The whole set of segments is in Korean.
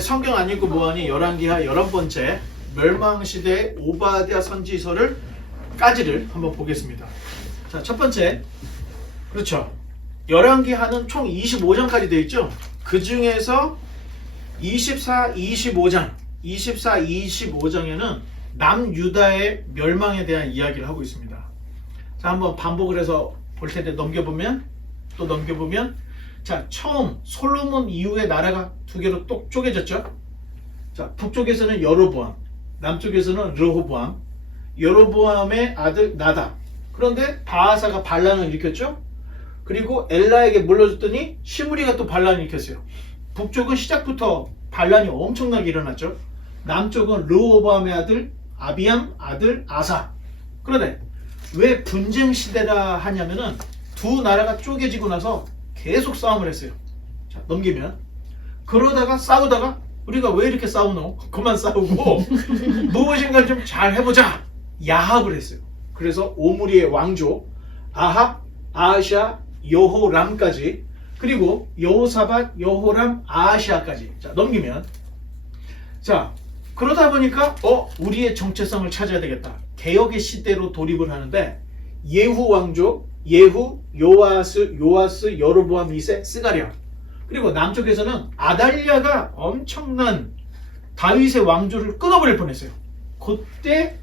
성경 안 읽고 뭐하니 열왕기하 11번째 멸망시대의 오바댜 선지서를 까지를 한번 보겠습니다. 자, 첫 번째, 그렇죠, 열왕기하는 총 25장까지 되어 있죠. 그 중에서 24, 25장에는 남유다의 멸망에 대한 이야기를 하고 있습니다. 자, 한번 반복을 해서 볼 텐데 넘겨보면 자, 처음 솔로몬 이후에 나라가 두 개로 똑 쪼개졌죠. 자, 북쪽에서는 여로보암, 남쪽에서는 르호보암. 여로보암의 아들 나답. 그런데 바하사가 반란을 일으켰죠. 그리고 엘라에게 물러줬더니 시므리가 또 반란을 일으켰어요. 북쪽은 시작부터 반란이 엄청나게 일어났죠. 남쪽은 르호보암의 아들 아비암 아들 아사. 그런데 왜 분쟁 시대라 하냐면은 두 나라가 쪼개지고 나서 계속 싸움을 했어요. 자, 넘기면 그러다가 싸우다가 우리가 왜 이렇게 싸우노? 그만 싸우고 무엇인가 좀 잘 해보자. 야합을 했어요. 그래서 오므리의 왕조 아합, 아하샤, 여호람까지, 그리고 여호사밧, 여호람, 아하시아까지. 자, 넘기면 자, 그러다 보니까 우리의 정체성을 찾아야 되겠다. 개혁의 시대로 돌입을 하는데 예후 왕조, 예후, 요아스, 여로보암 2세, 스가랴. 그리고 남쪽에서는 아달랴가 엄청난 다윗의 왕조를 끊어버릴 뻔했어요. 그때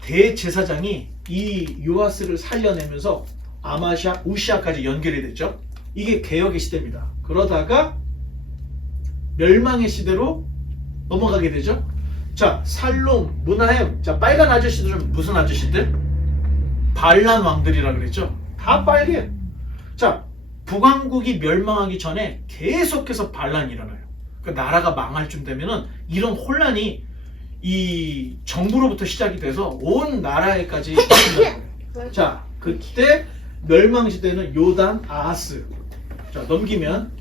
대제사장이 이 요아스를 살려내면서 아마샤, 우시아까지 연결이 됐죠. 이게 개혁의 시대입니다. 그러다가 멸망의 시대로 넘어가게 되죠. 자, 살롬, 므나헴. 자, 빨간 아저씨들은 무슨 아저씨들? 반란 왕들이라 그랬죠. 다 빨개요. 자, 북왕국이 멸망하기 전에 계속해서 반란이 일어나요. 그러니까 나라가 망할 쯤 되면은 이런 혼란이 이 정부로부터 시작이 돼서 온 나라에까지 일어나요. 자, 그때 멸망 시대는 요담, 아하스. 자, 넘기면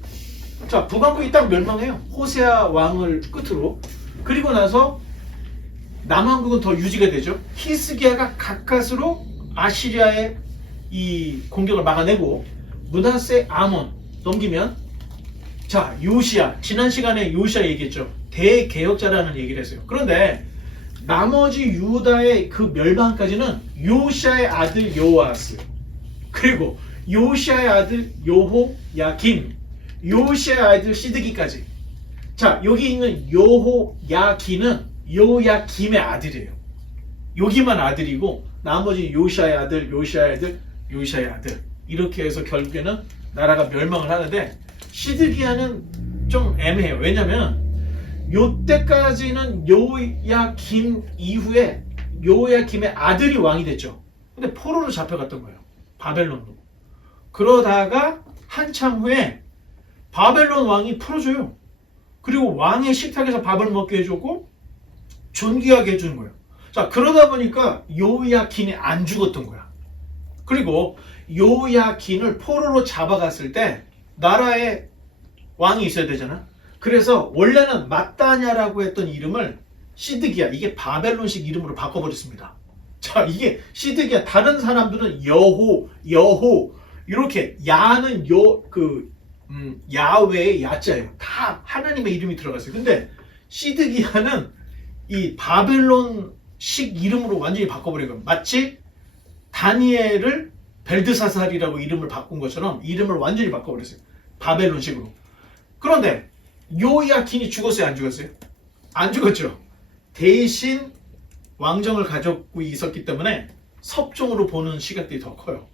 자, 북왕국이 딱 멸망해요. 호세아 왕을 끝으로. 그리고 나서 남왕국은 더 유지가 되죠. 히스기야가 가까스로 아시리아의 이 공격을 막아내고, 므낫세, 아몬. 넘기면 자, 요시야. 지난 시간에 요시야 얘기했죠. 대개혁자라는 얘기를 했어요. 그런데 나머지 유다의 그 멸망까지는 요시야의 아들 요아스, 그리고 요시야의 아들 여호야김, 요시야의 아들 시드기까지. 자, 여기 있는 여호야기는 요야김의 아들이에요. 여기만 아들이고 나머지 요시야의 아들, 요시야의 아들. 이렇게 해서 결국에는 나라가 멸망을 하는데, 시드기야는 좀 애매해요. 왜냐면 요때까지는 요야김 이후에 요야김의 아들이 왕이 됐죠. 근데 포로로 잡혀갔던 거예요. 바벨론으로. 그러다가 한참 후에 바벨론 왕이 풀어줘요. 그리고 왕의 식탁에서 밥을 먹게 해주고 존귀하게 해주는 거예요. 자, 그러다 보니까 요야긴이 안 죽었던 거야. 그리고 요야긴을 포로로 잡아갔을 때 나라에 왕이 있어야 되잖아. 그래서 원래는 마따냐라고 했던 이름을 시드기야, 이게 바벨론식 이름으로 바꿔버렸습니다. 자, 이게 시드기야. 다른 사람들은 여호 이렇게 야는 야훼의 야자예요. 다 하나님의 이름이 들어갔어요. 근데 시드기야는 이 바벨론식 이름으로 완전히 바꿔버린 거예요. 마치 다니엘을 벨드사살이라고 이름을 바꾼 것처럼 이름을 완전히 바꿔버렸어요. 바벨론식으로. 그런데 요야킨이 죽었어요? 안 죽었어요? 안 죽었죠. 대신 왕정을 가지고 있었기 때문에 섭정으로 보는 시각들이 더 커요.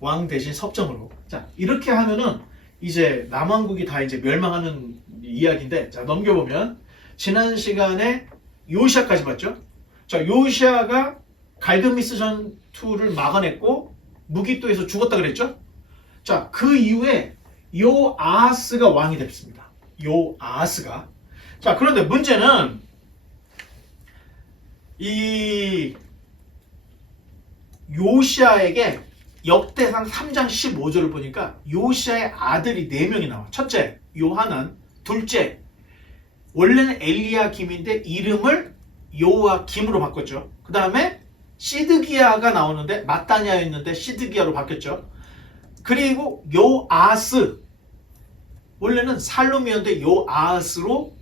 왕 대신 섭정으로. 자, 이렇게 하면은 이제 남왕국이 다 이제 멸망하는 이야기인데, 자, 넘겨보면 지난 시간에 요시아까지 봤죠. 자, 요시아가 갈그미스 전투를 막아냈고 무기또에서 죽었다 그랬죠. 자, 그 이후에 요아하스가 왕이 됐습니다. 요아하스가. 자, 그런데 문제는 이 요시아에게 역대상 3장 15절을 보니까 요시아의 아들이 4명이 나와. 첫째, 요하난. 둘째, 원래는 엘리야김인데 이름을 요아김으로 바꿨죠. 그 다음에 시드기야가 나오는데 마따냐였는데 시드기야로 바뀌었죠. 그리고 요아스, 원래는 살롬이었는데 요아스로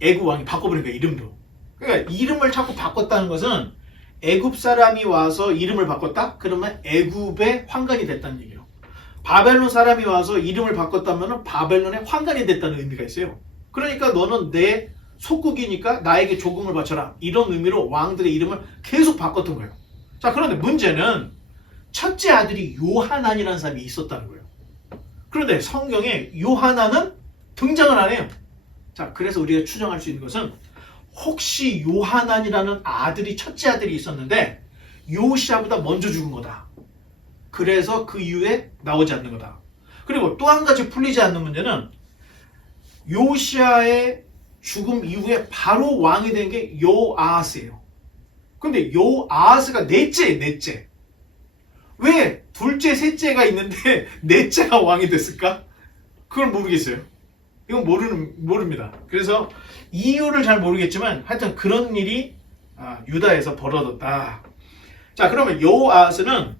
애굽 왕이 바꿔버린 거예요. 이름도. 그러니까 이름을 자꾸 바꿨다는 것은 애굽 사람이 와서 이름을 바꿨다? 그러면 애굽의 황관이 됐다는 얘기예요. 바벨론 사람이 와서 이름을 바꿨다면 바벨론의 황관이 됐다는 의미가 있어요. 그러니까 너는 내 속국이니까 나에게 조공을 바쳐라. 이런 의미로 왕들의 이름을 계속 바꿨던 거예요. 자, 그런데 문제는 첫째 아들이 요하난이라는 사람이 있었다는 거예요. 그런데 성경에 요하난은 등장을 안 해요. 자, 그래서 우리가 추정할 수 있는 것은 혹시 요하난이라는 아들이 첫째 아들이 있었는데 요시아보다 먼저 죽은 거다. 그래서 그 이후에 나오지 않는 거다. 그리고 또 한 가지 풀리지 않는 문제는 요시아의 죽음 이후에 바로 왕이 된 게 요아하스예요. 근데 요아하스가 넷째. 왜 둘째, 셋째가 있는데 넷째가 왕이 됐을까? 그걸 모르겠어요. 이건 모릅니다. 그래서 이유를 잘 모르겠지만 하여튼 그런 일이 유다에서 벌어졌다. 자, 그러면 요아하스는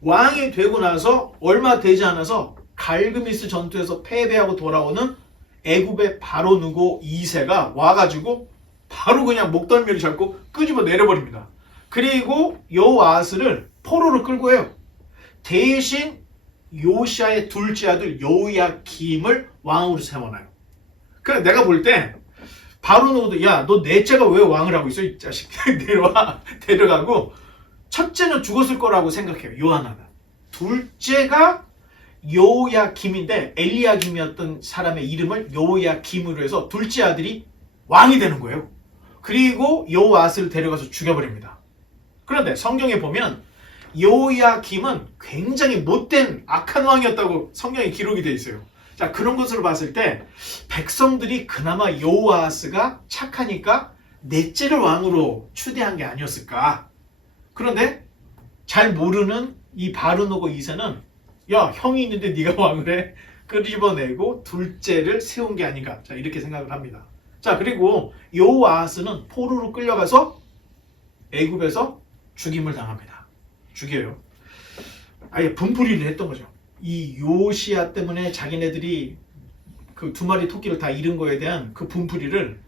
왕이 되고 나서 얼마 되지 않아서 갈그미스 전투에서 패배하고 돌아오는 애굽의 바로 누고 2세가 와가지고 바로 그냥 목덜미를 잡고 끄집어 내려버립니다. 그리고 요아하스를 포로로 끌고 해요. 대신 요시아의 둘째 아들 요야김을 왕으로 세워놔요. 그래 내가 볼 때 바로 누구도 야, 너 넷째가 왜 왕을 하고 있어? 이 자식 내려와 데려가고 첫째는 죽었을 거라고 생각해요. 요하나는. 둘째가 요야김인데 엘리야김이었던 사람의 이름을 요야김으로 해서 둘째 아들이 왕이 되는 거예요. 그리고 요아스를 데려가서 죽여버립니다. 그런데 성경에 보면 요야김은 굉장히 못된 악한 왕이었다고 성경에 기록이 되어 있어요. 자, 그런 것으로 봤을 때 백성들이 그나마 요아스가 착하니까 넷째를 왕으로 추대한 게 아니었을까. 그런데 잘 모르는 이 바르노고 2세는 야, 형이 있는데 네가 왕을 해? 끄집어내고 둘째를 세운 게 아닌가. 자, 이렇게 생각을 합니다. 자, 그리고 요아스는 포로로 끌려가서 애굽에서 죽임을 당합니다. 죽여요. 아예 분풀이를 했던 거죠. 이 요시야 때문에 자기네들이 그 두 마리 토끼를 다 잃은 거에 대한 그 분풀이를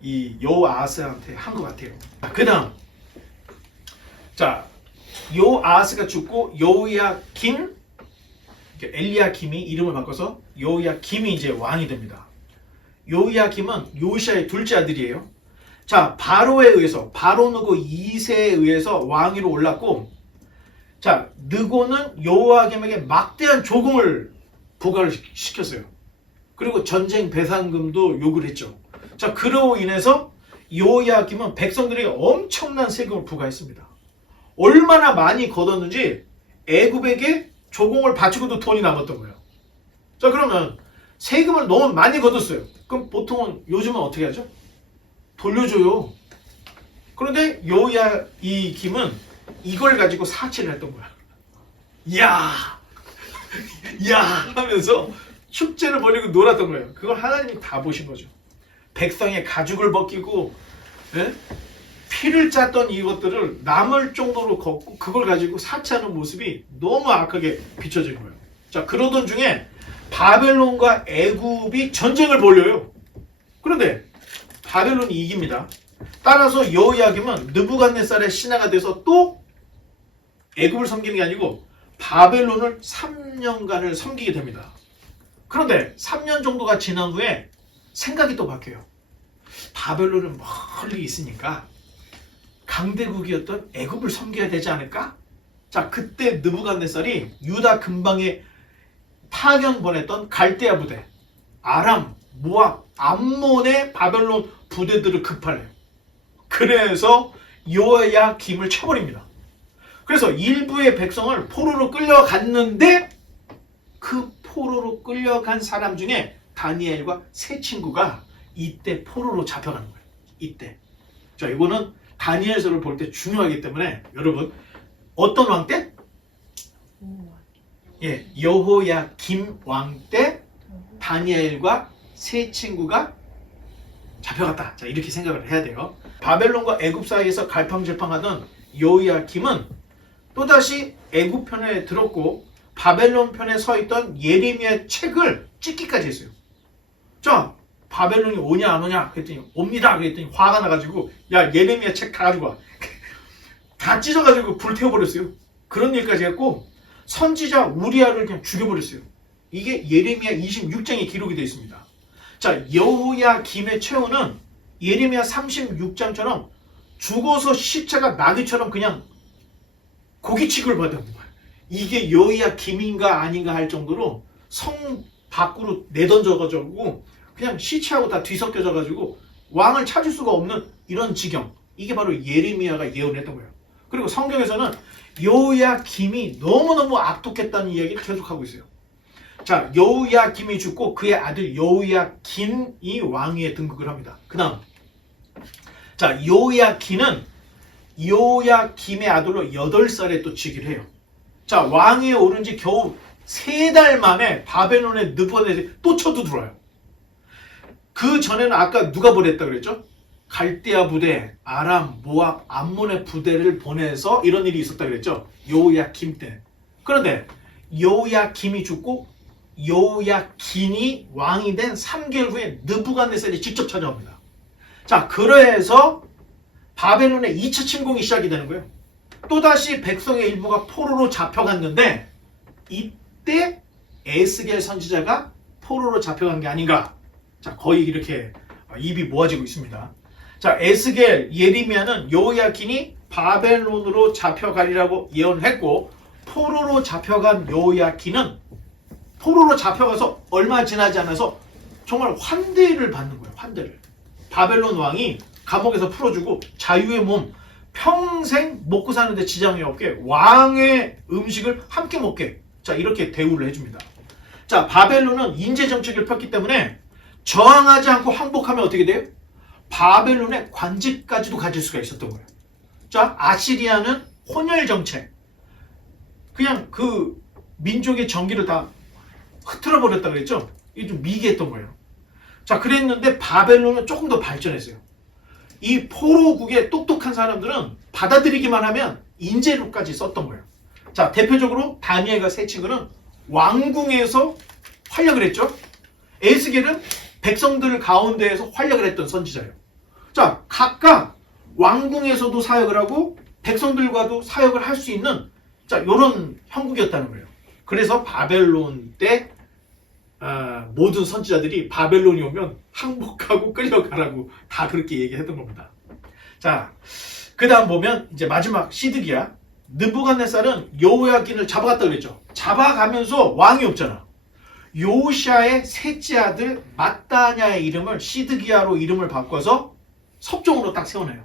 이 요아스한테 한 것 같아요. 그 다음, 자, 요아스가 죽고 요야김, 엘리야김이 이름을 바꿔서 요야김이 이제 왕이 됩니다. 요야김은 요시아의 둘째 아들이에요. 자, 바로에 의해서 바로 느고 2세에 의해서 왕위로 올랐고, 자, 느고는 요야김에게 막대한 조공을 부과를 시켰어요. 그리고 전쟁 배상금도 요구를 했죠. 자, 그로 인해서 요야김은 백성들에게 엄청난 세금을 부과했습니다. 얼마나 많이 걷었는지 애굽에게 조공을 바치고도 돈이 남았던 거예요. 자, 그러면 세금을 너무 많이 걷었어요. 그럼 보통은 요즘은 어떻게 하죠? 돌려줘요. 그런데 요야김은 이걸 가지고 사치를 했던 거야. 야 하면서 축제를 벌이고 놀았던 거예요. 그걸 하나님이 다 보신 거죠. 백성의 가죽을 벗기고 피를 짰던 이것들을 남을 정도로 걷고 그걸 가지고 사치하는 모습이 너무 악하게 비춰진 거예요. 자, 그러던 중에 바벨론과 애굽이 전쟁을 벌여요. 그런데 바벨론이 이깁니다. 따라서 여호야김은 느부갓네살의 신하가 돼서 또 애굽을 섬기는 게 아니고 바벨론을 3년간을 섬기게 됩니다. 그런데 3년 정도가 지난 후에 생각이 또 바뀌어요. 바벨론은 멀리 있으니까 강대국이었던 애굽을 섬겨야 되지 않을까? 자, 그때 느부갓네살이 유다 근방에 파견 보냈던 갈대아 부대, 아람, 모압, 암몬의 바벨론 부대들을 급발해요. 그래서 요야김을 쳐버립니다. 그래서 일부의 백성을 포로로 끌려갔는데 그 포로로 끌려간 사람 중에 다니엘과 세 친구가 이때 포로로 잡혀가는 거예요. 이때. 자, 이거는 다니엘서를 볼 때 중요하기 때문에 여러분 어떤 왕 때? 예, 여호야김 왕 때 다니엘과 세 친구가 잡혀갔다. 자, 이렇게 생각을 해야 돼요. 바벨론과 애굽 사이에서 갈팡질팡하던 여호야김은 또다시 애굽 편에 들었고 바벨론 편에 서 있던 예레미야 책을 찍기까지 했어요. 자, 바벨론이 오냐 안 오냐 그랬더니 옵니다. 그랬더니 화가 나가지고 야 예레미야 책 다 가지고 와. 다 찢어가지고 불태워버렸어요. 그런 일까지 했고 선지자 우리아를 그냥 죽여버렸어요. 이게 예레미야 26장에 기록이 되어 있습니다. 자, 여호야김의 최후는 예레미야 36장처럼 죽어서 시체가 나귀처럼 그냥 고기 취급을 받은 거예요. 이게 여호야김인가 아닌가 할 정도로 성 밖으로 내던져가지고 그냥 시체하고 다 뒤섞여져가지고 왕을 찾을 수가 없는 이런 지경. 이게 바로 예레미야가 예언했던 거예요. 그리고 성경에서는 여호야김이 너무너무 악독했다는 이야기를 계속하고 있어요. 자, 여호야김이 죽고 그의 아들 여호야긴이 왕위에 등극을 합니다. 그 다음, 자, 여호야긴은 여호야김의 아들로 8살에 또 즉위를 해요. 자, 왕위에 오른 지 겨우 3달 만에 바벨론의 느부갓네살이 또 쳐들어와요. 그 전에는 아까 누가 보냈다 그랬죠? 갈대아 부대, 아람, 모압, 암몬의 부대를 보내서 이런 일이 있었다 그랬죠? 여호야김 때. 그런데 여호야김이 죽고 여호야긴이 왕이 된 3개월 후에 느부갓네살이 직접 찾아옵니다. 자, 그래서 바벨론의 2차 침공이 시작이 되는 거예요. 또다시 백성의 일부가 포로로 잡혀갔는데 이때 에스겔 선지자가 포로로 잡혀간 게 아닌가. 자, 거의 이렇게 입이 모아지고 있습니다. 자, 에스겔, 예레미야는 여호야긴이 바벨론으로 잡혀가리라고 예언했고 포로로 잡혀간 여호야긴은 포로로 잡혀가서 얼마 지나지 않아서 정말 환대를 받는 거예요. 환대를. 바벨론 왕이 감옥에서 풀어주고 자유의 몸 평생 먹고 사는데 지장이 없게 왕의 음식을 함께 먹게 자 이렇게 대우를 해줍니다. 자, 바벨론은 인재 정책을 폈기 때문에 저항하지 않고 항복하면 어떻게 돼요? 바벨론의 관직까지도 가질 수가 있었던 거예요. 자, 아시리아는 혼혈 정책 그냥 그 민족의 정기를 다 흐트러 버렸다 그랬죠? 이게 좀 미개했던 거예요. 자, 그랬는데 바벨론은 조금 더 발전했어요. 이 포로국의 똑똑한 사람들은 받아들이기만 하면 인재로까지 썼던 거예요. 자, 대표적으로 다니엘과 세 친구는 왕궁에서 활약을 했죠. 에스겔은 백성들 가운데에서 활약을 했던 선지자예요. 자, 각각 왕궁에서도 사역을 하고 백성들과도 사역을 할 수 있는 자, 이런 형국이었다는 거예요. 그래서 바벨론 때 모든 선지자들이 바벨론이 오면 항복하고 끌려가라고 다 그렇게 얘기했던 겁니다. 자, 그 다음 보면 이제 마지막 시드기야. 느부갓네살은 여호야긴을 잡아갔다 그랬죠. 잡아가면서 왕이 없잖아. 요시아의 셋째 아들 마따냐의 이름을 시드기야로 이름을 바꿔서 섭종으로 딱 세워놔요.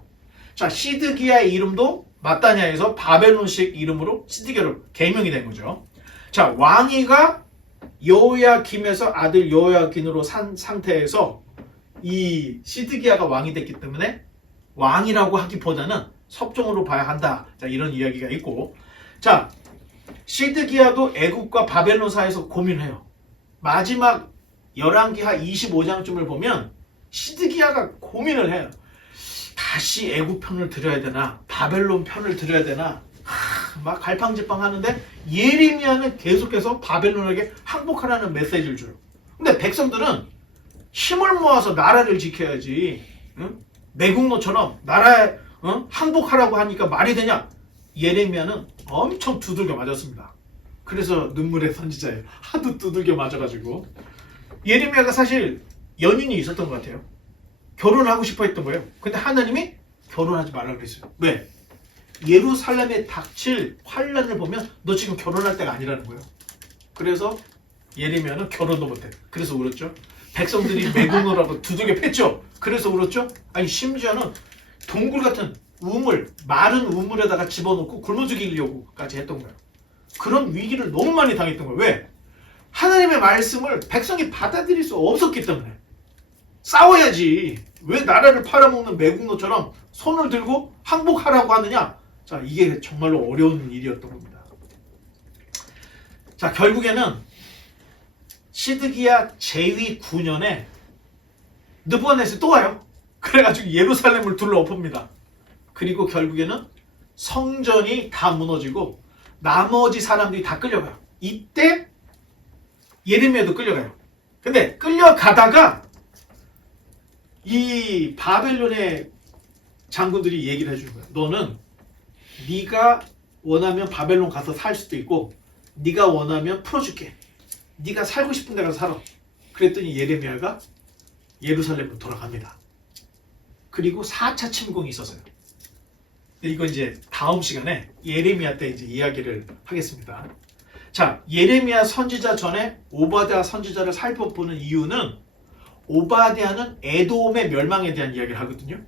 자, 시드기야의 이름도 마따냐에서 바벨론식 이름으로 시드기야로 개명이 된 거죠. 자, 왕위가 여호야김에서 아들 여호야긴으로 산 상태에서 이 시드기야가 왕이 됐기 때문에 왕이라고 하기보다는 섭종으로 봐야 한다. 자, 이런 이야기가 있고, 자, 시드기야도 애국과 바벨론 사이에서 고민을 해요. 마지막 열왕기하 25장쯤을 보면 시드기야가 고민을 해요. 다시 애국 편을 들어야 되나 바벨론 편을 들어야 되나 막 갈팡질팡 하는데 예레미야는 계속해서 바벨론에게 항복하라는 메시지를 줘요. 근데 백성들은 힘을 모아서 나라를 지켜야지, 응? 매국노처럼 나라에 항복하라고 하니까 말이 되냐? 예레미야는 엄청 두들겨 맞았습니다. 그래서 눈물의 선지자예요. 하도 두들겨 맞아가지고. 예레미야가 사실 연인이 있었던 것 같아요. 결혼하고 싶어 했던 거예요. 근데 하나님이 결혼하지 말라 그랬어요. 왜? 예루살렘에 닥칠 환란을 보면 너 지금 결혼할 때가 아니라는 거예요. 그래서 예레미야는 결혼도 못해. 그래서 울었죠. 백성들이 매국노라고 두들겨 팼죠. 그래서 울었죠. 아니, 심지어는 동굴 같은 우물, 마른 우물에다가 집어넣고 굶어 죽이려고까지 했던 거예요. 그런 위기를 너무 많이 당했던 거예요. 왜? 하나님의 말씀을 백성이 받아들일 수 없었기 때문에. 싸워야지. 왜 나라를 팔아먹는 매국노처럼 손을 들고 항복하라고 하느냐? 자, 이게 정말로 어려운 일이었던 겁니다. 자, 결국에는 시드기야 제위 9년에 느부갓네살이 또 와요. 그래가지고 예루살렘을 둘러엎습니다. 그리고 결국에는 성전이 다 무너지고 나머지 사람들이 다 끌려가요. 이때 예레미야도 끌려가요. 근데 끌려가다가 이 바벨론의 장군들이 얘기를 해주는 거야. 너는 네가 원하면 바벨론 가서 살 수도 있고 네가 원하면 풀어줄게. 네가 살고 싶은 데 가서 살아. 그랬더니 예레미야가 예루살렘으로 돌아갑니다. 그리고 4차 침공이 있었어요. 이거 이제 다음 시간에 예레미야 때 이제 이야기를 하겠습니다. 자, 예레미야 선지자 전에 오바댜 선지자를 살펴보는 이유는 오바댜는 에돔의 멸망에 대한 이야기를 하거든요.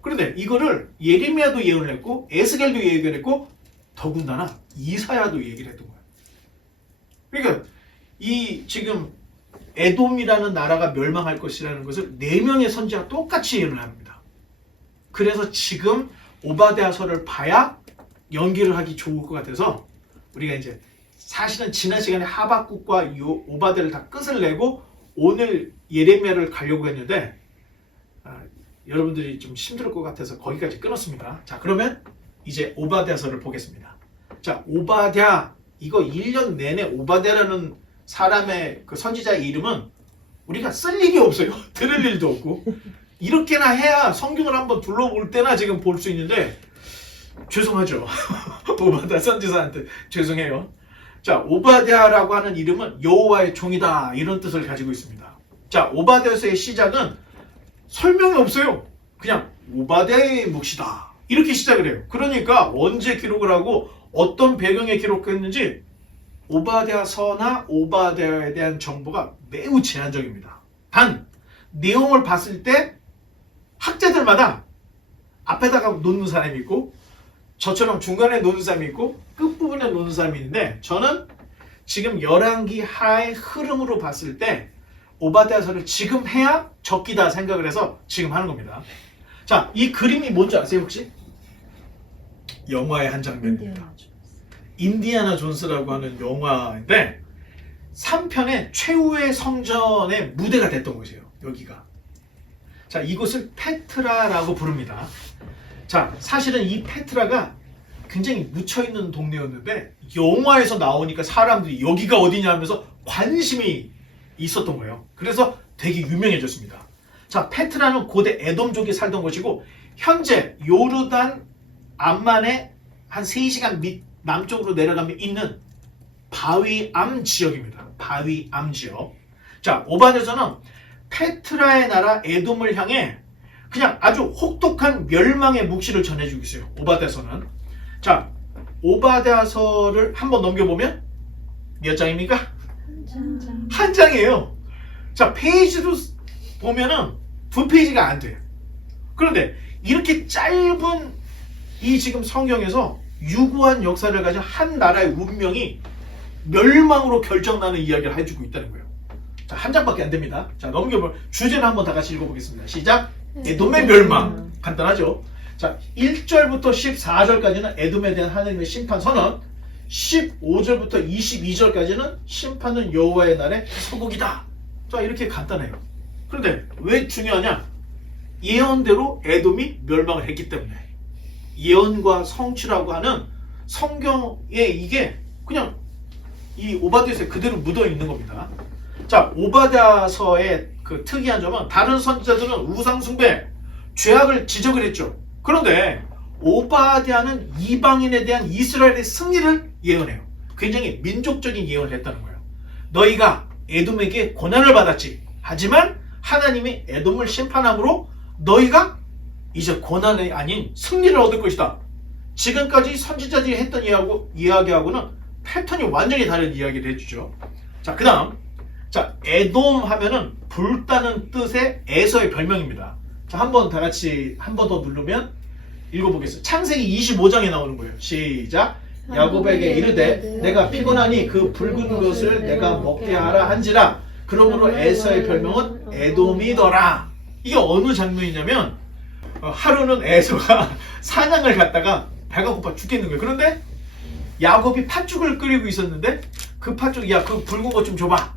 그런데 이거를 예레미야도 예언을 했고 에스겔도 예언을 했고 더군다나 이사야도 얘기를 했던 거예요. 그러니까 이 지금 에돔이라는 나라가 멸망할 것이라는 것을 4명의 선지자가 똑같이 예언을 합니다. 그래서 지금 오바댜서를 봐야 연기를 하기 좋을 것 같아서 우리가 이제 사실은 지난 시간에 하박국과 오바댜를 다 끝을 내고 오늘 예레미야를 가려고 했는데 여러분들이 좀 힘들 것 같아서 거기까지 끊었습니다. 자, 그러면 이제 오바댜서를 보겠습니다. 자, 오바댜, 이거 1년 내내 오바댜라는 사람의 그 선지자의 이름은 우리가 쓸 일이 없어요. 들을 일도 없고 이렇게나 해야 성경을 한번 둘러볼 때나 지금 볼 수 있는데 죄송하죠. 오바댜 선지자한테 죄송해요. 자, 오바댜라고 하는 이름은 여호와의 종이다 이런 뜻을 가지고 있습니다. 자, 오바댜서의 시작은 설명이 없어요. 그냥 오바댜의 묵시다 이렇게 시작을 해요. 그러니까 언제 기록을 하고 어떤 배경에 기록했는지 오바댜서나 오바댜에 대한 정보가 매우 제한적입니다. 단 내용을 봤을 때 학자들마다 앞에다가 놓는 사람이 있고 저처럼 중간에 놓는 사람이 있고 끝부분에 놓는 사람이 있는데 저는 지금 열왕기 하의 흐름으로 봤을 때 오바댜서를 지금 해야 적기다 생각을 해서 지금 하는 겁니다. 자, 이 그림이 뭔지 아세요 혹시? 영화의 한 장면입니다. 인디아나 존스라고 하는 영화인데 3편의 최후의 성전의 무대가 됐던 곳이에요. 여기가. 자, 이곳을 페트라라고 부릅니다. 자, 사실은 이 페트라가 굉장히 묻혀있는 동네였는데 영화에서 나오니까 사람들이 여기가 어디냐 하면서 관심이 있었던 거예요. 그래서 되게 유명해졌습니다. 자, 페트라는 고대 에돔족이 살던 곳이고 현재 요르단 암만의 한 3시간 남쪽으로 내려가면 있는 바위암 지역입니다. 바위암 지역. 자, 오바댜서는 페트라의 나라 에돔을 향해 그냥 아주 혹독한 멸망의 묵시를 전해주고 있어요. 오바댜서는. 자, 오바댜서를 한번 넘겨보면 몇 장입니까? 한 장이에요. 자, 페이지로 보면은 2페이지가 안 돼요. 그런데 이렇게 짧은 이 지금 성경에서 유구한 역사를 가진 한 나라의 운명이 멸망으로 결정나는 이야기를 해주고 있다는 거예요. 자, 한 장밖에 안 됩니다. 자, 넘겨보면 주제는 한번 다 같이 읽어보겠습니다. 시작. 에돔의 멸망. 간단하죠. 자, 1절부터 14절까지는 에돔에 대한 하나님의 심판 선언, 15절부터 22절까지는 심판은 여호와의 날의 서곡이다. 자, 이렇게 간단해요. 그런데 왜 중요하냐? 예언대로 에돔이 멸망을 했기 때문에. 예언과 성취라고 하는 성경에 이게 그냥 이 오바댜서에 그대로 묻어 있는 겁니다. 자, 오바댜서의 그 특이한 점은 다른 선지자들은 우상 숭배, 죄악을 지적을 했죠. 그런데 오바댜는 이방인에 대한 이스라엘의 승리를 예언해요. 굉장히 민족적인 예언을 했다는 거예요. 너희가 에돔에게 고난을 받았지. 하지만 하나님이 에돔을 심판함으로 너희가 이제 고난이 아닌 승리를 얻을 것이다. 지금까지 선지자들이 했던 이야기하고는 패턴이 완전히 다른 이야기를 해주죠. 자, 그 다음. 자, 에돔 하면은 불타는 뜻의 에서의 별명입니다. 자, 한번 다 같이 한 번 더 누르면 읽어보겠습니다. 창세기 25장에 나오는 거예요. 시작. 야곱에게 이르되 내가 피곤하니 그 붉은 것을 내가 먹게 하라 한지라. 그러므로 에서의 별명은 에돔이더라. 이게 어느 장면이냐면 하루는 에서가 사냥을 갔다가 배가 고파 죽겠는 거예요. 그런데 야곱이 팥죽을 끓이고 있었는데 그 팥죽, 야, 그 붉은 것 좀 줘봐.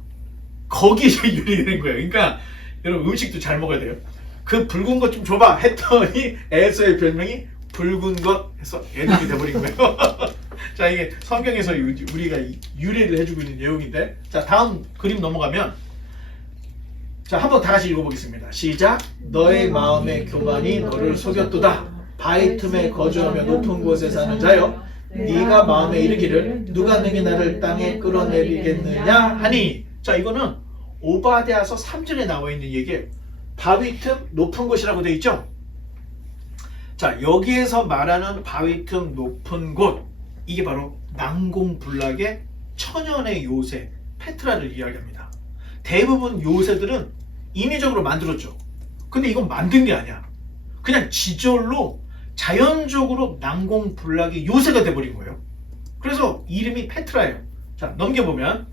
거기서 유래되는 거예요. 그러니까 여러분 음식도 잘 먹어야 돼요. 그 붉은 것 좀 줘봐 했더니 에서의 별명이 붉은 것 해서 에돔이 돼버린 거예요. 자, 이게 성경에서 우리가 유래를 해주고 있는 내용인데, 자, 다음 그림 넘어가면, 자, 한번 다 같이 읽어보겠습니다. 시작. 너의 마음의 교만이 너를 속였도다. 바위 틈에 거주하며 높은 곳에 사는 자여, 네가 마음에 이르기를 누가 능히 나를 땅에 끌어내리겠느냐 하니. 자, 이거는 오바댜서 3절에 나와 있는 얘기예요. 바위 틈 높은 곳이라고 되어 있죠. 자, 여기에서 말하는 바위 틈 높은 곳, 이게 바로 난공불락의 천연의 요새 페트라를 이야기합니다. 대부분 요새들은 인위적으로 만들었죠. 근데 이건 만든 게 아니야. 그냥 지절로 자연적으로 난공불락의 요새가 돼버린 거예요. 그래서 이름이 페트라예요. 자, 넘겨보면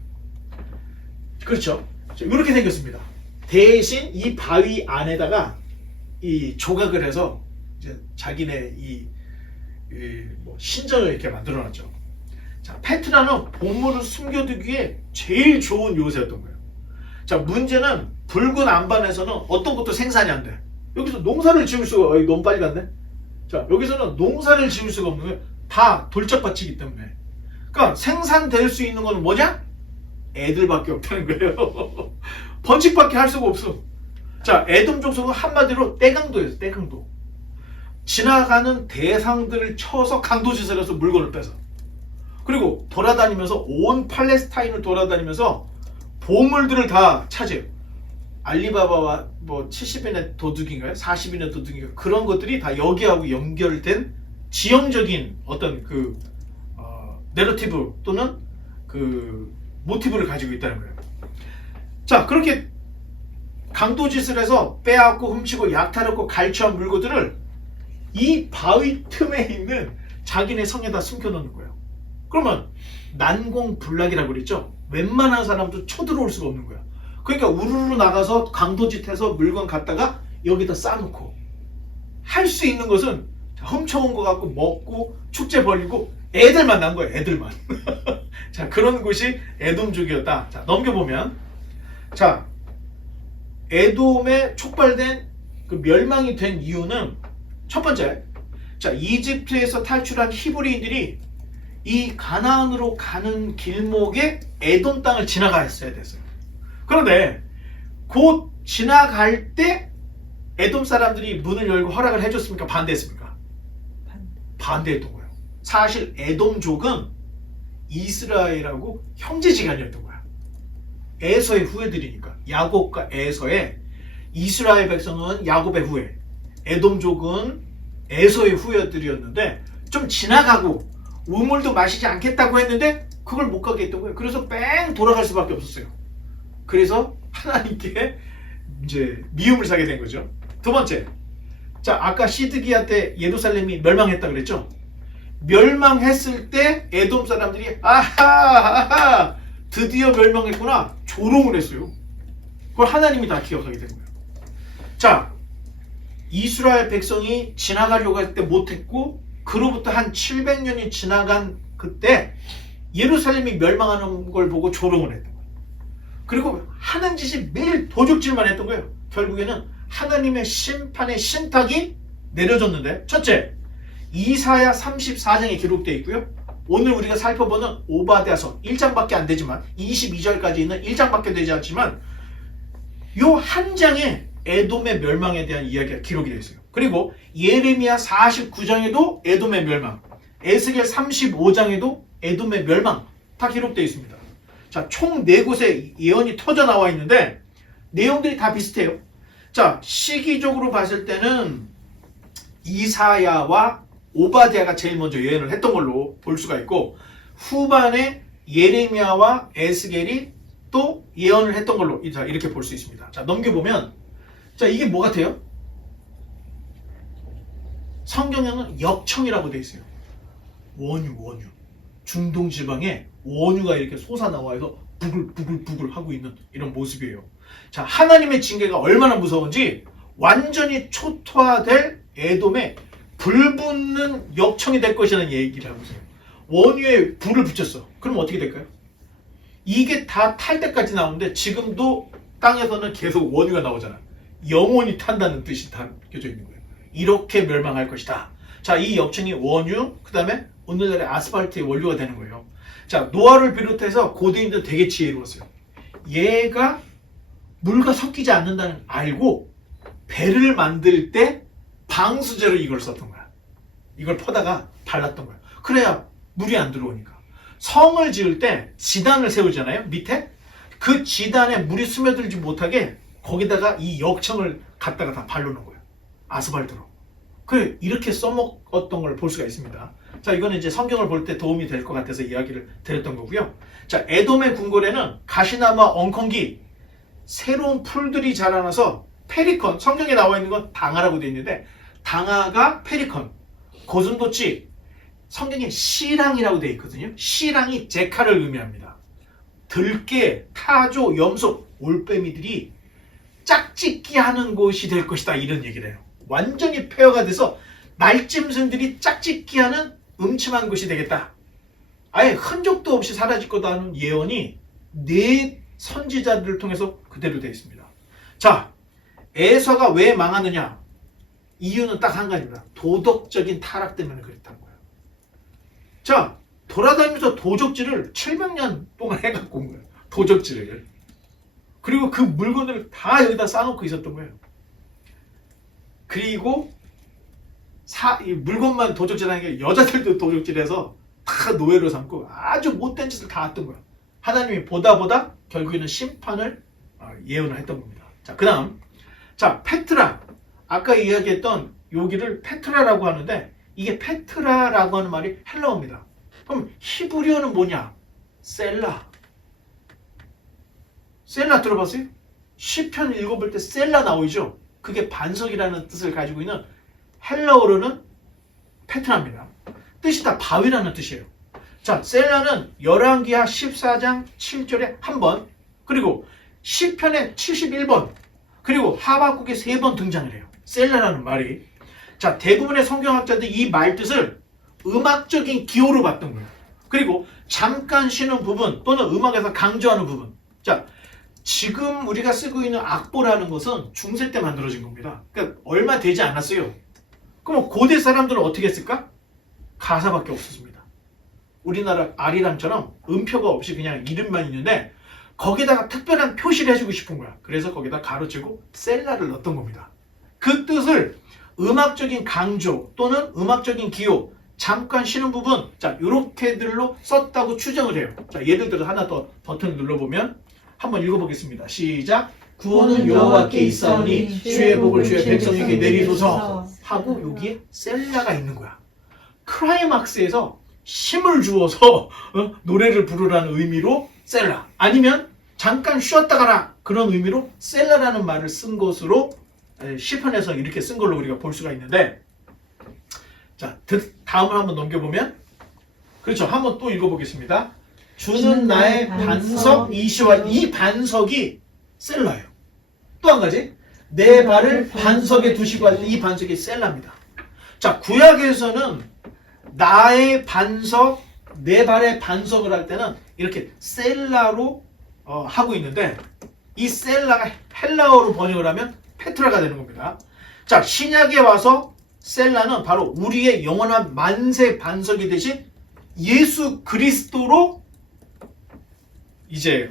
그렇죠. 이렇게 생겼습니다. 대신 이 바위 안에다가 이 조각을 해서 이제 자기네 뭐 신전을 이렇게 만들어놨죠. 자, 페트라는 보물을 숨겨두기에 제일 좋은 요새였던 거예요. 자, 문제는 붉은 안반에서는 어떤 것도 생산이 안 돼. 여기서 농사를 지을 수가, 너무 빨리 갔네. 자, 여기서는 농사를 지을 수가 없는 거예요. 다 돌짝밭이기 때문에. 그러니까 생산될 수 있는 건 뭐냐? 애들밖에 없다는 거예요. 번식밖에 할 수가 없어. 자, 에돔 족속은 한마디로 떼강도예요. 떼강도. 지나가는 대상들을 쳐서 강도짓을 해서 물건을 뺏어. 그리고 돌아다니면서 온 팔레스타인을 돌아다니면서 보물들을 다 차지해요. 알리바바와 뭐 70인의 도둑인가요? 40인의 도둑인가요? 그런 것들이 다 여기하고 연결된 지형적인 어떤 그 내러티브 또는 그 모티브를 가지고 있다는 거예요. 자, 그렇게 강도짓을 해서 빼앗고 훔치고 약탈했고 갈취한 물건들을 이 바위 틈에 있는 자기네 성에다 숨겨놓는 거예요. 그러면 난공불락이라고 그랬죠. 웬만한 사람도 쳐들어올 수가 없는 거야. 그러니까 우르르 나가서 강도짓해서 물건 갖다가 여기다 쌓아놓고 할 수 있는 것은 훔쳐온 거 갖고 먹고 축제 벌리고 애들만 난 거예요. 애들만. 자, 그런 곳이 에돔족이었다. 자, 넘겨보면, 자, 에돔에 촉발된 그 멸망이 된 이유는 첫 번째, 자, 이집트에서 탈출한 히브리인들이 이 가나안으로 가는 길목에 에돔 땅을 지나갔어야 됐어요. 그런데 곧 지나갈 때 에돔 사람들이 문을 열고 허락을 해줬습니까? 반대했습니까? 반대했던 거예요. 사실 에돔족은 이스라엘하고 형제지간이었던 거야. 에서의 후예들이니까. 야곱과 에서의, 이스라엘 백성은 야곱의 후예, 에돔족은 에서의 후예들이었는데 좀 지나가고 우물도 마시지 않겠다고 했는데 그걸 못 가게 했던 거예요. 그래서 뺑 돌아갈 수밖에 없었어요. 그래서 하나님께 이제 미움을 사게 된 거죠. 두 번째, 자, 아까 시드기야 때 예루살렘이 멸망했다 그랬죠. 멸망했을 때 에돔 사람들이 아하 드디어 멸망했구나 조롱을 했어요. 그걸 하나님이 다 기억하게 된 거예요. 자, 이스라엘 백성이 지나가려고 할 때 못했고 그로부터 한 700년이 지나간 그때 예루살렘이 멸망하는 걸 보고 조롱을 했던 거예요. 그리고 하는 짓이 매일 도적질만 했던 거예요. 결국에는 하나님의 심판의 신탁이 내려졌는데, 첫째, 이사야 34장에 기록되어 있고요. 오늘 우리가 살펴보는 오바댜서 1장밖에 안 되지만 22절까지 있는 1장밖에 되지 않지만 요 한 장에 에돔의 멸망에 대한 이야기가 기록이 되어 있어요. 그리고 예레미야 49장에도 에돔의 멸망, 에스겔 35장에도 에돔의 멸망 다 기록되어 있습니다. 자, 총 4곳에 예언이 터져 나와 있는데 내용들이 다 비슷해요. 자, 시기적으로 봤을 때는 이사야와 오바댜가 제일 먼저 예언을 했던 걸로 볼 수가 있고, 후반에 예레미야와 에스겔이 또 예언을 했던 걸로 이렇게 볼 수 있습니다. 자, 넘겨보면, 자, 이게 뭐 같아요? 성경에는 역청이라고 되어 있어요. 원유. 중동 지방에 원유가 이렇게 솟아나와서 부글부글 하고 있는 이런 모습이에요. 자, 하나님의 징계가 얼마나 무서운지 완전히 초토화될 에돔에 불 붙는 역청이 될 것이라는 얘기를 하고 있어요. 원유에 불을 붙였어. 그럼 어떻게 될까요? 이게 다 탈 때까지 나오는데 지금도 땅에서는 계속 원유가 나오잖아. 영원히 탄다는 뜻이 담겨져 있는 거예요. 이렇게 멸망할 것이다. 자, 이 역청이 원유, 그 다음에 오늘날의 아스팔트의 원료가 되는 거예요. 자, 노아를 비롯해서 고대인들 되게 지혜로웠어요. 얘가 물과 섞이지 않는다는 알고 배를 만들 때 방수제로 이걸 썼던 거야. 이걸 퍼다가 발랐던 거야. 그래야 물이 안 들어오니까. 성을 지을 때 지단을 세우잖아요. 밑에 그 지단에 물이 스며들지 못하게 거기다가 이 역청을 갖다가 다 바르는 거예요. 아스팔트로. 그래, 이렇게 써먹었던 걸 볼 수가 있습니다. 자, 이거는 이제 성경을 볼 때 도움이 될 것 같아서 이야기를 드렸던 거고요. 자, 에돔의 궁궐에는 가시나무와 엉겅기, 새로운 풀들이 자라나서 페리컨, 성경에 나와 있는 건 당아라고 되어 있는데 당아가 페리컨, 고슴도치, 성경에 시랑이라고 되어 있거든요. 시랑이 제카를 의미합니다. 들깨, 타조, 염소, 올빼미들이 짝짓기 하는 곳이 될 것이다, 이런 얘기를 해요. 완전히 폐허가 돼서 날짐승들이 짝짓기 하는 음침한 곳이 되겠다. 아예 흔적도 없이 사라질 거다 하는 예언이 네 선지자들을 통해서 그대로 되어 있습니다. 자, 에서가 왜 망하느냐? 이유는 딱 한 가지입니다. 도덕적인 타락 때문에 그랬다는 거예요. 자, 돌아다니면서 도적질을 700년 동안 해갖고 온 거예요. 도적질을. 그리고 그 물건을 다 여기다 쌓아놓고 있었던 거예요. 그리고 이 물건만 도적질하는 게 여자들도 도적질해서 다 노예로 삼고 아주 못된 짓을 다 했던 거예요. 하나님이 보다 결국에는 심판을 예언을 했던 겁니다. 자, 그 다음, 자, 페트라. 아까 이야기했던 여기를 페트라라고 하는데 이게 페트라라고 하는 말이 헬라어입니다. 그럼 히브리어는 뭐냐? 셀라. 셀라 들어봤어요? 시편 읽어볼 때 셀라 나오죠? 그게 반석이라는 뜻을 가지고 있는 헬라어로는 페트라입니다. 뜻이 다 바위라는 뜻이에요. 자, 셀라는 열왕기하 14장 7절에 한 번, 그리고 시편에 71번, 그리고 하박국에 3번 등장을 해요. 셀라라는 말이. 자, 대부분의 성경학자들이 이 말 뜻을 음악적인 기호로 봤던 거예요. 그리고 잠깐 쉬는 부분 또는 음악에서 강조하는 부분. 자, 지금 우리가 쓰고 있는 악보라는 것은 중세 때 만들어진 겁니다. 그러니까 얼마 되지 않았어요. 그럼 고대 사람들은 어떻게 했을까? 가사밖에 없었습니다. 우리나라 아리랑처럼 음표가 없이 그냥 이름만 있는데 거기다가 특별한 표시를 해주고 싶은 거야. 그래서 거기다 가로치고 셀라를 넣었던 겁니다. 그 뜻을 음악적인 강조 또는 음악적인 기호, 잠깐 쉬는 부분, 자, 요렇게들로 썼다고 추정을 해요. 자, 예를 들어서 하나 더 버튼을 눌러보면 한번 읽어보겠습니다. 시작. 구원은 여호와께 있사오니 주의 복을 주의 백성에게 내리소서 하고 여기에 셀라가 있는 거야. 클라이막스에서 힘을 주어서 노래를 부르라는 의미로 셀라, 아니면 잠깐 쉬었다 가라 그런 의미로 셀라라는 말을 쓴 것으로 시편에서 이렇게 쓴 걸로 우리가 볼 수가 있는데, 자, 다음을 한번 넘겨보면, 그렇죠, 한번 또 읽어보겠습니다. 주는 나의 반석 이시와, 이 반석이 셀라예요. 또 한 가지, 내 발을 반석에 두시고 할 때 이 반석이 셀라입니다. 자, 구약에서는 나의 반석, 내 발의 반석을 할 때는 이렇게 셀라로 하고 있는데, 이 셀라가 헬라어로 번역을 하면 페트라가 되는 겁니다. 자, 신약에 와서 셀라는 바로 우리의 영원한 만세 반석이 되신 예수 그리스도로 이제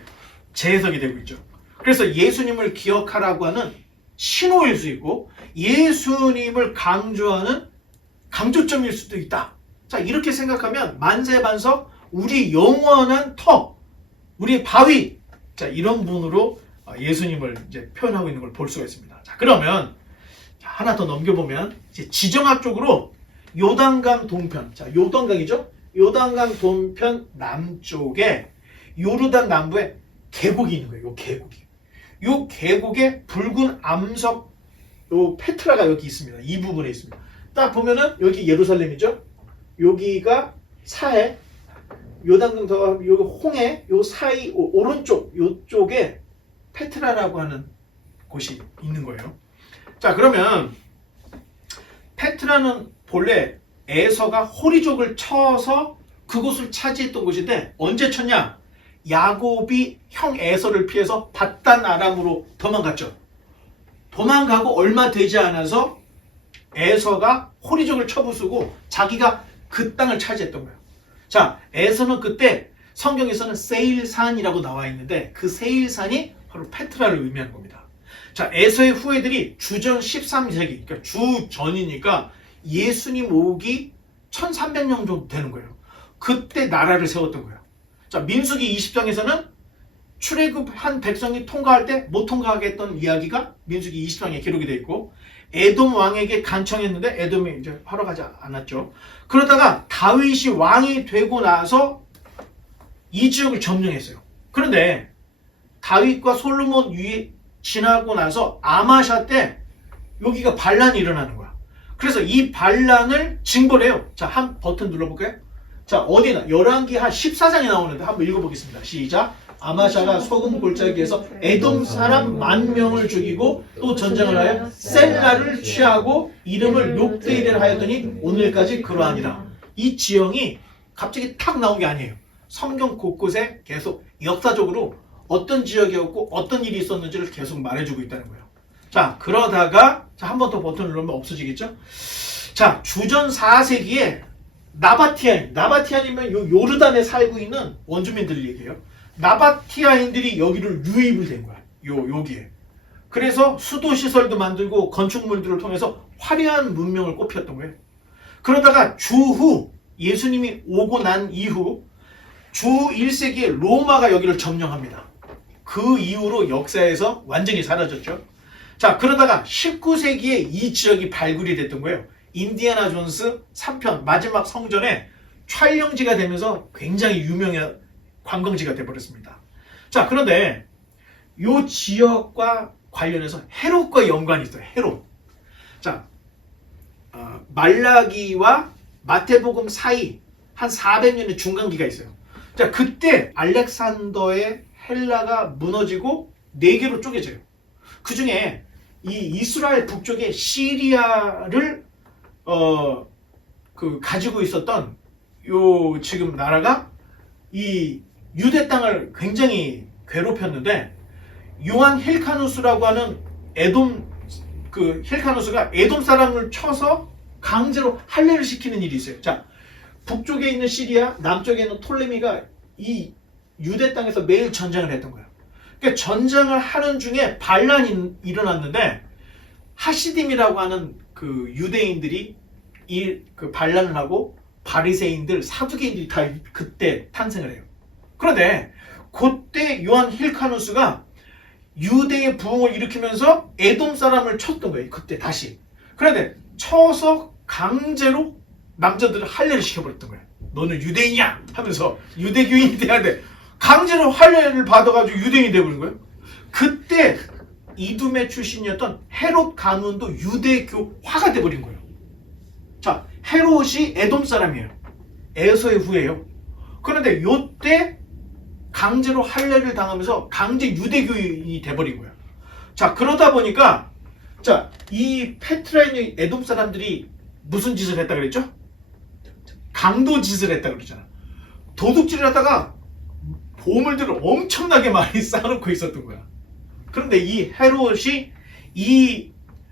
재해석이 되고 있죠. 그래서 예수님을 기억하라고 하는 신호일 수 있고 예수님을 강조하는 강조점일 수도 있다. 자, 이렇게 생각하면 만세 반석, 우리 영원한 터, 우리의 바위, 자, 이런 분으로 예수님을 이제 표현하고 있는 걸 볼 수가 있습니다. 자, 그러면 하나 더 넘겨보면 이제 지정학적으로 요단강 동편, 자, 요단강이죠? 요단강 동편 남쪽에 요르단 남부에 계곡이 있는 거예요. 요 계곡이. 요 계곡에 붉은 암석, 요 페트라가 여기 있습니다. 이 부분에 있습니다. 딱 보면은 여기 예루살렘이죠? 여기가 사해, 요단강 더 여기 홍해, 요 사이 오른쪽 요쪽에 페트라라고 하는 곳이 있는 거예요. 자, 그러면 페트라는 본래 에서가 호리족을 쳐서 그곳을 차지했던 곳인데 언제 쳤냐? 야곱이 형 에서를 피해서 밧단 아람으로 도망갔죠. 도망가고 얼마 되지 않아서 에서가 호리족을 쳐부수고 자기가 그 땅을 차지했던 거예요. 자, 에서는 그때 성경에서는 세일산이라고 나와 있는데 그 세일산이 바로 페트라를 의미하는 겁니다. 자, 에서의 후예들이 주전 13세기, 그러니까 주전이니까 예수님 오기 1300년 정도 되는 거예요. 그때 나라를 세웠던 거예요. 자, 민수기 20장에서는 출애굽한 백성이 통과할 때 못 통과하게 했던 이야기가 민수기 20장에 기록이 되어 있고, 에돔 왕에게 간청했는데 에돔이 이제 허락하지 않았죠. 그러다가 다윗이 왕이 되고 나서 이 지역을 점령했어요. 그런데 다윗과 솔로몬 위에 지나고 나서 아마샤 때 여기가 반란이 일어나는 거야. 그래서 이 반란을 징벌해요. 해요. 자, 한 버튼 눌러볼까요? 자, 어디나 열왕기 한 14장에 나오는데 한번 읽어보겠습니다. 시작. 아마샤가 소금 골짜기에서 에돔 사람 10,000명을 죽이고 또 전쟁을 하여 셀라를 취하고 이름을 욕되이를 하였더니 오늘까지 그러하니라. 이 지형이 갑자기 탁 나온 게 아니에요. 성경 곳곳에 계속 역사적으로 어떤 지역이었고 어떤 일이 있었는지를 계속 말해주고 있다는 거예요. 자, 그러다가 한 번 더 버튼을 누르면 없어지겠죠? 자, 주전 4세기에 나바티안이면 요르단에 살고 있는 원주민들 얘기예요. 나바티아인들이 여기를 유입을 된 거야. 여기에. 그래서 수도 시설도 만들고 건축물들을 통해서 화려한 문명을 꽃피웠던 거예요. 그러다가 주후 예수님이 오고 난 이후 주 1세기에 로마가 여기를 점령합니다. 그 이후로 역사에서 완전히 사라졌죠. 자, 그러다가 19세기에 이 지역이 발굴이 됐던 거예요. 인디아나 존스 3편 마지막 성전에 촬영지가 되면서 굉장히 유명한 관광지가 되어버렸습니다. 자, 그런데 이 지역과 관련해서 헤롯과 연관이 있어요. 헤롯. 자, 말라기와 마태복음 사이 한 400년의 중간기가 있어요. 자, 그때 알렉산더의 헬라가 무너지고 4개로 쪼개져요. 그 중에 이 이스라엘 북쪽의 시리아를 가지고 있었던 요 지금 나라가 이 유대 땅을 굉장히 괴롭혔는데, 요한 힐카누스라고 하는 힐카누스가 에돔 사람을 쳐서 강제로 할례를 시키는 일이 있어요. 자, 북쪽에 있는 시리아, 남쪽에 있는 톨레미가 이 유대 땅에서 매일 전쟁을 했던 거예요. 그러니까 전쟁을 하는 중에 반란이 일어났는데, 하시딤이라고 하는 그 유대인들이 그 반란을 하고 바리새인들, 사두개인들이 다 그때 탄생을 해요. 그런데 그때 요한 힐카누스가 유대의 부흥을 일으키면서 에돔 사람을 쳤던 거예요. 그때 다시. 그런데 쳐서 강제로 남자들을 할례를 시켜버렸던 거예요. 너는 유대인이야 하면서 유대교인이 돼야 돼. 강제로 할례를 받아가지고 유대인이 돼버린 거예요. 그때 이두메 출신이었던 헤롯 가문도 유대교화가 돼버린 거예요. 자, 헤롯이 에돔 사람이에요. 에서의 후예요. 그런데 요때 강제로 할례를 당하면서 강제 유대교인이 돼버린 거예요. 자, 그러다 보니까 자, 이 페트라인 에돔 사람들이 무슨 짓을 했다 그랬죠? 강도 짓을 했다 그러잖아. 도둑질을 하다가 보물들을 엄청나게 많이 쌓아놓고 있었던 거야. 그런데 이 헤롯이 이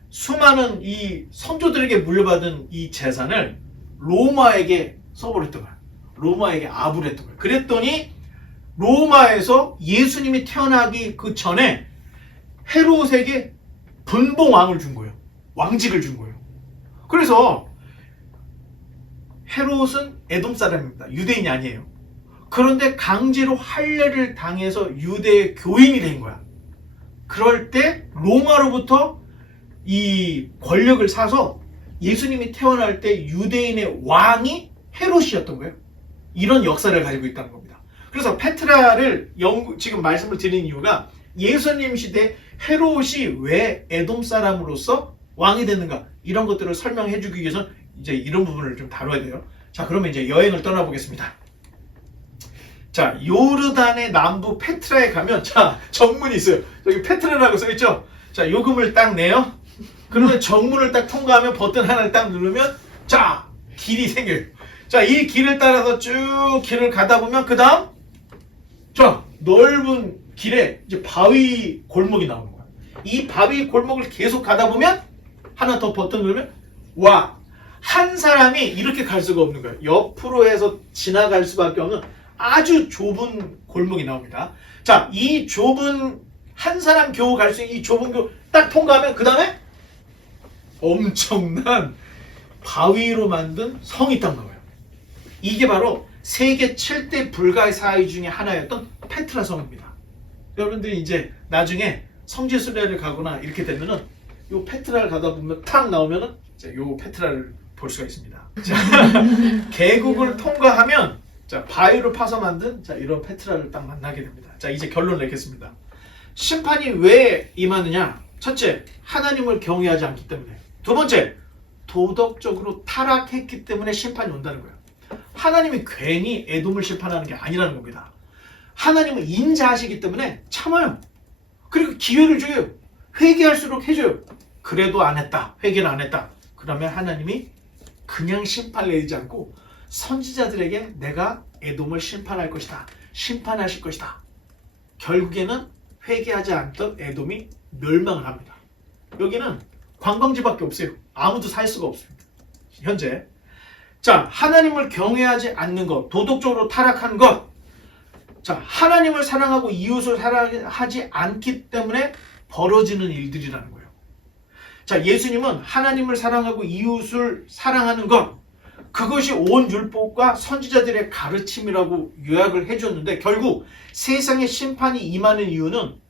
수많은 이 선조들에게 물려받은 이 재산을 로마에게 써버렸던 거야. 로마에게 아부를 했던 거야. 그랬더니 로마에서 예수님이 태어나기 그 전에 헤롯에게 분봉왕을 준 거예요. 왕직을 준 거예요. 그래서 헤롯은 에돔 사람입니다. 유대인이 아니에요. 그런데 강제로 할례를 당해서 유대 교인이 된 거야. 그럴 때 로마로부터 이 권력을 사서 예수님이 태어날 때 유대인의 왕이 헤롯이었던 거예요. 이런 역사를 가지고 있다는 겁니다. 그래서 페트라를 지금 말씀을 드린 이유가 예수님 시대 헤롯이 왜 에돔 사람으로서 왕이 됐는가, 이런 것들을 설명해 주기 위해서 이제 이런 부분을 좀 다뤄야 돼요. 자, 그러면 이제 여행을 떠나보겠습니다. 자, 요르단의 남부 페트라에 가면, 자, 정문이 있어요. 여기 페트라라고 써있죠? 자, 요금을 딱 내요. 그러면 정문을 딱 통과하면 버튼 하나를 딱 누르면, 자, 길이 생겨요. 자, 이 길을 따라서 쭉 길을 가다 보면, 그 다음, 자, 넓은 길에 이제 바위 골목이 나오는 거야. 이 바위 골목을 계속 가다 보면, 하나 더 버튼 누르면, 와, 한 사람이 이렇게 갈 수가 없는 거예요. 옆으로 해서 지나갈 수밖에 없는 아주 좁은 골목이 나옵니다. 자, 이 좁은 한 사람 겨우 갈 수 있는 이 좁은 교 딱 통과하면 그 다음에 엄청난 바위로 만든 성이 딱 나와요. 이게 바로 세계 7대 불가의 사의 중에 하나였던 페트라 성입니다. 여러분들이 이제 나중에 성지 순례를 가거나 이렇게 되면은 요 페트라를 가다 보면 탁 나오면은 요 페트라를 볼 수가 있습니다. 자, 계곡을 통과하면 자, 바위를 파서 만든 자, 이런 페트라를 딱 만나게 됩니다. 자, 이제 결론을 내겠습니다. 심판이 왜 임하느냐? 첫째, 하나님을 경외하지 않기 때문에. 두 번째, 도덕적으로 타락했기 때문에 심판이 온다는 거예요. 하나님이 괜히 에돔을 심판하는 게 아니라는 겁니다. 하나님은 인자하시기 때문에 참아요. 그리고 기회를 줘요. 회개할수록 해줘요. 그래도 안 했다. 회개는 안 했다. 그러면 하나님이 그냥 심판 내리지 않고 선지자들에게 내가 에돔을 심판할 것이다. 심판하실 것이다. 결국에는 회개하지 않던 에돔이 멸망을 합니다. 여기는 관광지밖에 없어요. 아무도 살 수가 없습니다. 현재. 자, 하나님을 경외하지 않는 것, 도덕적으로 타락한 것. 자, 하나님을 사랑하고 이웃을 사랑하지 않기 때문에 벌어지는 일들이라는 거예요. 자, 예수님은 하나님을 사랑하고 이웃을 사랑하는 것, 그것이 온 율법과 선지자들의 가르침이라고 요약을 해줬는데 결국 세상에 심판이 임하는 이유는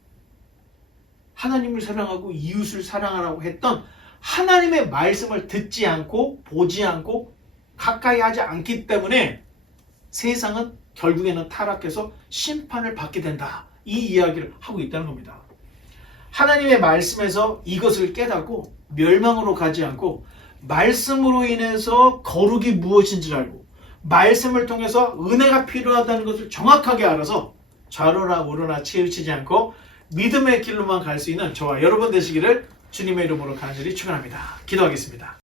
하나님을 사랑하고 이웃을 사랑하라고 했던 하나님의 말씀을 듣지 않고 보지 않고 가까이 하지 않기 때문에 세상은 결국에는 타락해서 심판을 받게 된다. 이 이야기를 하고 있다는 겁니다. 하나님의 말씀에서 이것을 깨닫고 멸망으로 가지 않고 말씀으로 인해서 거룩이 무엇인지를 알고 말씀을 통해서 은혜가 필요하다는 것을 정확하게 알아서 좌로나 우로나 치우치지 않고 믿음의 길로만 갈 수 있는 저와 여러분 되시기를 주님의 이름으로 간절히 축원합니다. 기도하겠습니다.